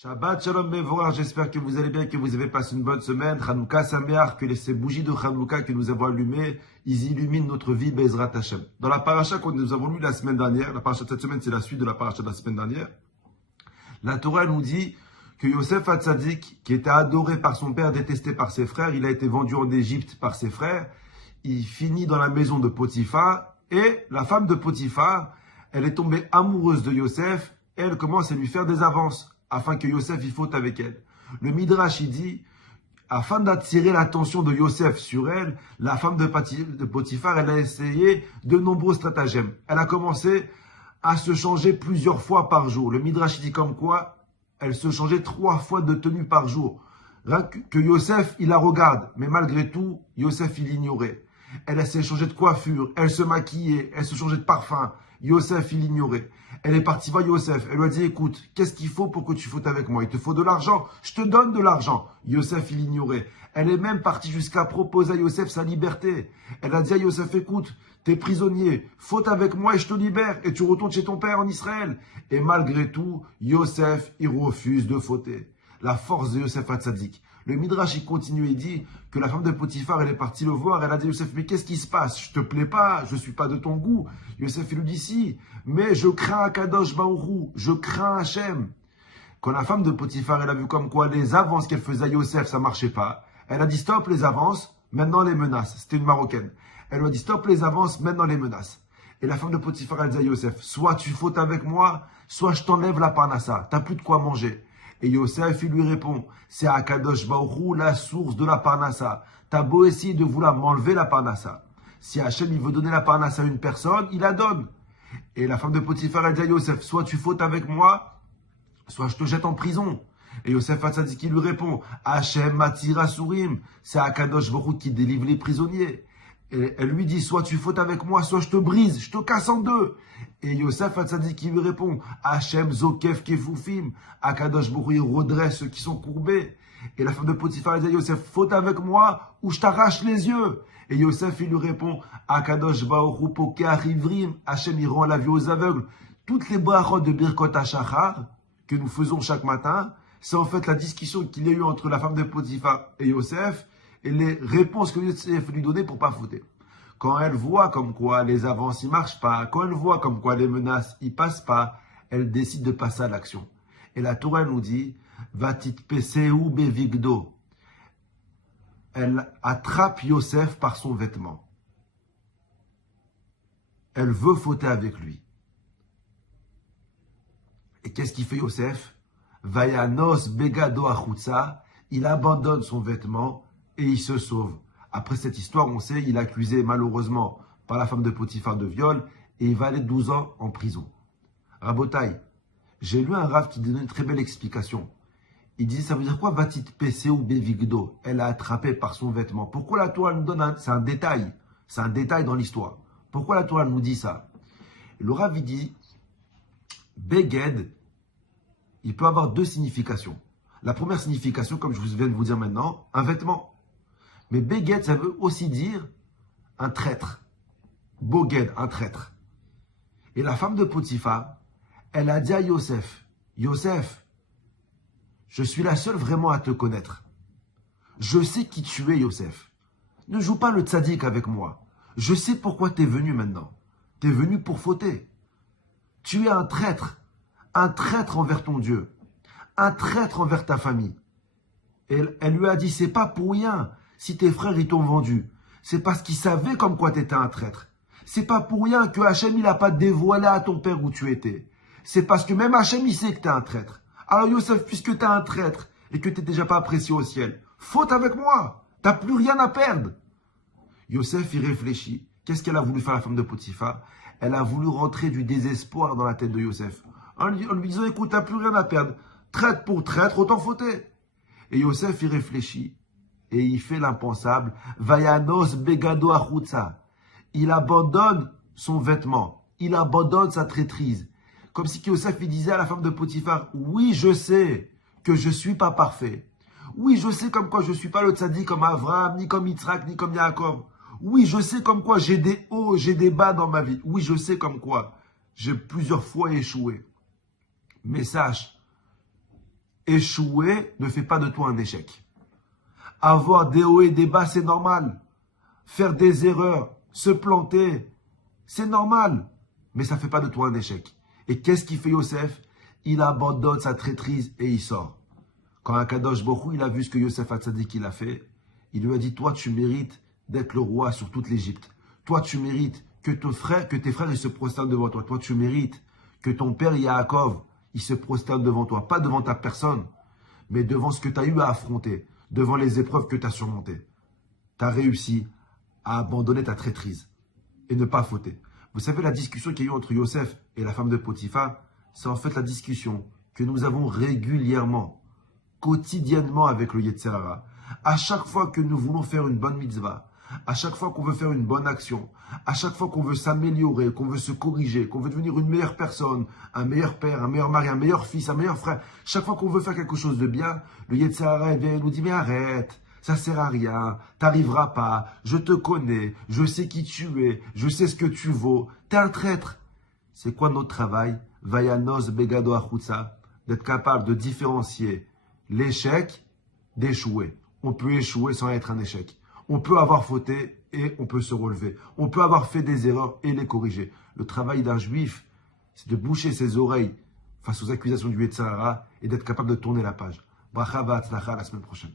Shabbat Shalom Mevorach, j'espère que vous allez bien, que vous avez passé une bonne semaine. Hanouka Sameach, que ces bougies de Hanouka que nous avons allumées, ils illuminent notre vie, Bezrat Hashem. Dans la paracha que nous avons lue la semaine dernière, la paracha de cette semaine, c'est la suite de la paracha de la semaine dernière, la Torah nous dit que Yosef Hatzadik, qui était adoré par son père, détesté par ses frères, il a été vendu en Égypte par ses frères, il finit dans la maison de Potiphar, et la femme de Potiphar, elle est tombée amoureuse de Yosef, et elle commence à lui faire des avances, afin que Yosef y faute avec elle. Le Midrash, il dit, afin d'attirer l'attention de Yosef sur elle, la femme de Potiphar, elle a essayé de nombreux stratagèmes. Elle a commencé à se changer plusieurs fois par jour. Le Midrash dit comme quoi, elle se changeait 3 fois de tenue par jour. Rien que Yosef, il la regarde, mais malgré tout, Yosef, il l'ignorait. Elle s'est changée de coiffure, elle se maquillait, elle se changeait de parfum. Yosef, il l'ignorait. Elle est partie voir Yosef. Elle lui a dit, écoute, qu'est-ce qu'il faut pour que tu fautes avec moi? Il te faut de l'argent. Je te donne de l'argent. Yosef, il l'ignorait. Elle est même partie jusqu'à proposer à Yosef sa liberté. Elle a dit à Yosef, écoute, t'es prisonnier. Faute avec moi et je te libère. Et tu retournes chez ton père en Israël. Et malgré tout, Yosef, il refuse de fauter. La force de Yosef Hatzadik. Le Midrash, il continue et dit que la femme de Potiphar, elle est partie le voir. Elle a dit à Yosef, mais qu'est-ce qui se passe? Je te plais pas, je suis pas de ton goût. Yosef, il lui dit, si, mais je crains Akadosh Baruch, je crains Hachem. Quand la femme de Potiphar, elle a vu comme quoi les avances qu'elle faisait à Yosef, ça marchait pas. Elle a dit, stop les avances, maintenant les menaces. C'était une Marocaine. Elle lui a dit, stop les avances, maintenant les menaces. Et la femme de Potiphar, elle dit à Yosef, soit tu fautes avec moi, soit je t'enlève la parnassa. T'as plus de quoi manger. Et Yosef, il lui répond, c'est Akadosh Baruch la source de la parnassa. T'as beau essayer de vouloir m'enlever la parnassa. Si Hachem, il veut donner la parnassa à une personne, il la donne. Et la femme de Potiphar, elle dit à Yosef, soit tu fautes avec moi, soit je te jette en prison. Et Yosef Hatzadik, il lui répond, Hachem Matir Asurim, c'est Akadosh Baruch qui délivre les prisonniers. Et elle lui dit, soit tu fautes avec moi, soit je te brise, je te casse en deux. Et Yosef Hatzadik qui lui répond, Hachem Zokef Kefufim, Akadosh Baruch il redresse ceux qui sont courbés. Et la femme de Potiphar elle dit à Yosef, faute avec moi ou je t'arrache les yeux. Et Yosef il lui répond, Akadosh Baruch Pokeach Ivrim, Hachem il rend la vue aux aveugles. Toutes les brachot de Birkot HaShachar que nous faisons chaque matin, c'est en fait la discussion qu'il y a eu entre la femme de Potiphar et Yosef, et les réponses que Yosef lui donnait pour pas fauter. Quand elle voit comme quoi les avances ne marchent pas, quand elle voit comme quoi les menaces ne passent pas, elle décide de passer à l'action. Et la Torah nous dit, Vatit peseu bevigdo. Elle attrape Yosef par son vêtement. Elle veut fauter avec lui. Et qu'est-ce qu'il fait Yosef? Vayanos begado achutza. Il abandonne son vêtement et il se sauve. Après cette histoire, on sait, il est accusé malheureusement par la femme de Potiphar de viol et il va aller 12 ans en prison. Rabotai, j'ai lu un Rav qui donne une très belle explication. Il dit, ça veut dire quoi, Vatit peseu bevigdo? Elle a attrapé par son vêtement. Pourquoi la Torah nous donne c'est un détail dans l'histoire. Pourquoi la Torah nous dit ça? Le Rav, il dit, Beged, il peut avoir 2 significations. La première signification, comme je viens de vous dire maintenant, un vêtement. Mais Beged, ça veut aussi dire un traître. Boged, un traître. Et la femme de Potiphar, elle a dit à Yosef, Yosef, je suis la seule vraiment à te connaître. Je sais qui tu es, Yosef. Ne joue pas le tzaddik avec moi. Je sais pourquoi tu es venu maintenant. Tu es venu pour fauter. Tu es un traître envers ton Dieu, un traître envers ta famille. Et elle lui a dit, c'est pas pour rien si tes frères ils t'ont vendu. C'est parce qu'ils savaient comme quoi tu étais un traître. C'est pas pour rien que Hachem il n'a pas dévoilé à ton père où tu étais. C'est parce que même Hachem il sait que tu es un traître. Alors Yosef, puisque tu es un traître et que tu n'es déjà pas apprécié au ciel, faute avec moi, tu n'as plus rien à perdre. Yosef il réfléchit. Qu'est-ce qu'elle a voulu faire la femme de Potiphar? Elle a voulu rentrer du désespoir dans la tête de Yosef. En lui disant, écoute, tu n'as plus rien à perdre. Traître pour traître, autant fauter. Et Yosef, il réfléchit. Et il fait l'impensable. Vayanos begado achutza. Il abandonne son vêtement. Il abandonne sa traîtrise. Comme si Yosef, il disait à la femme de Potiphar, oui, je sais que je ne suis pas parfait. Oui, je sais comme quoi je ne suis pas le tzaddik comme Abraham, ni comme Yitzhak, ni comme Yaakov. Oui, je sais comme quoi j'ai des hauts, j'ai des bas dans ma vie. Oui, je sais comme quoi j'ai plusieurs fois échoué. Mais sache, Échouer ne fait pas de toi un échec. Avoir des hauts et des bas, c'est normal. Faire des erreurs, se planter, c'est normal. Mais ça ne fait pas de toi un échec. Et qu'est-ce qu'il fait Yosef? Il abandonne sa traîtrise et il sort. Quand Akadosh Baruch Hu, il a vu ce que Yosef Hatzadik il a fait, il lui a dit, toi tu mérites d'être le roi sur toute l'Égypte. Toi tu mérites que tes frères ils se prosternent devant toi. Toi tu mérites que ton père Yaakov, il se prosterne devant toi. Pas devant ta personne, mais devant ce que tu as eu à affronter, devant les épreuves que tu as surmontées. Tu as réussi à abandonner ta traîtrise et ne pas fauter. Vous savez, la discussion qu'il y a eu entre Yosef et la femme de Potiphar, c'est en fait la discussion que nous avons régulièrement, quotidiennement avec le Yetzer Hara. À chaque fois que nous voulons faire une bonne mitzvah, à chaque fois qu'on veut faire une bonne action, à chaque fois qu'on veut s'améliorer, qu'on veut se corriger, qu'on veut devenir une meilleure personne, un meilleur père, un meilleur mari, un meilleur fils, un meilleur frère, chaque fois qu'on veut faire quelque chose de bien, le Yetzer Hara vient et nous dit « Mais arrête, ça sert à rien, t'arriveras pas, je te connais, je sais qui tu es, je sais ce que tu vaux, t'es un traître. » C'est quoi notre travail? Vayanos begado achutza, d'être capable de différencier l'échec d'échouer. On peut échouer sans être un échec. On peut avoir fauté et on peut se relever. On peut avoir fait des erreurs et les corriger. Le travail d'un juif, c'est de boucher ses oreilles face aux accusations du Yetzer Hara et d'être capable de tourner la page. Bracha v'atzlacha la semaine prochaine.